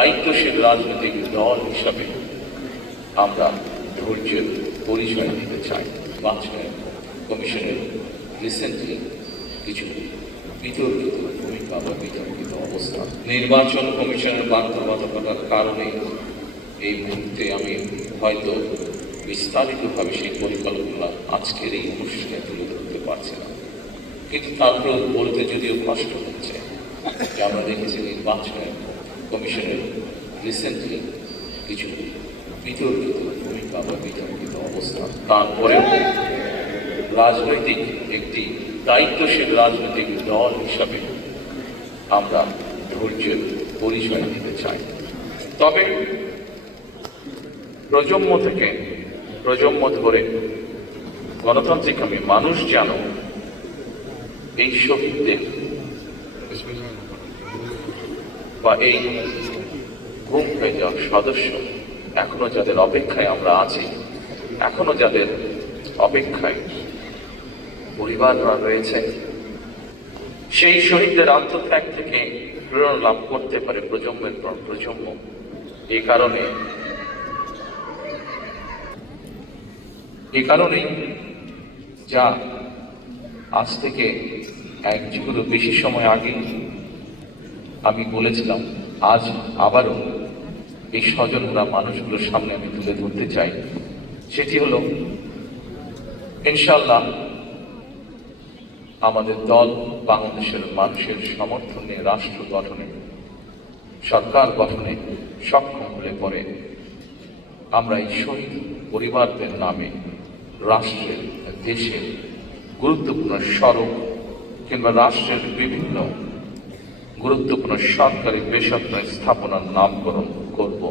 দায়িত্বশীল রাজনৈতিক দল হিসাবে আমরা ধৈর্যের পরিচয় দিতে চাই। বাছাই কমিশনের রিসেন্টলি কিছু বিতর্কিত ভূমিকা বা বিতর্কিত অবস্থা, নির্বাচন কমিশনের বাধ্যবাধকতার কারণে এই মুহূর্তে আমি হয়তো বিস্তারিতভাবে সেই পরিকল্পনা আজকের এই অনুষ্ঠানে তুলে ধরতে পারছি না, কিন্তু তারপরেও বলতে যদিও কষ্ট হচ্ছে যে আমরা দেখেছি নির্বাচন কমিশনের রিসেন্টলি কিছু বিতর্কিত ভূমিকা বা বিতর্কিত অবস্থা, তারপরেও রাজনৈতিক একটি দায়িত্বশীল রাজনৈতিক দল হিসাবে আমরা ধৈর্যের পরিচয় দিতে চাই। তবে প্রজন্ম থেকে প্রজন্ম ধরে গণতান্ত্রিক মানুষ যেন এই শহীদদের বা এই গুম হয়ে যাওয়া সদস্য এখনো যাদের অপেক্ষায় আমরা আছি, এখনো যাদের অপেক্ষায় পরিবাররা রয়েছে, সেই শহীদদের আত্মত্যাগ থেকে প্রেরণা লাভ করতে পারে প্রজন্মের পর প্রজন্ম। এই কারণেই যা আজ থেকে এক যুগের বেশি সময় আগে আমি বলেছিলাম, আজ আবারও এই স্বজনরা মানুষগুলোর সামনে আমি তুলে ধরতে চাই। সেটি হলো ইনশাআল্লাহ আমাদের দল বাংলাদেশের মানুষের সমর্থন নিয়ে রাষ্ট্র গঠনে, সরকার গঠনে সক্ষম হলে পরে আমরা এই শহীদ পরিবারদের নামে রাষ্ট্রের, দেশের গুরুত্বপূর্ণ সড়ক কিংবা রাষ্ট্রের বিভিন্ন গুরুত্বপূর্ণ সরকারি বেসরকারি স্থাপনার নামকরণ করব।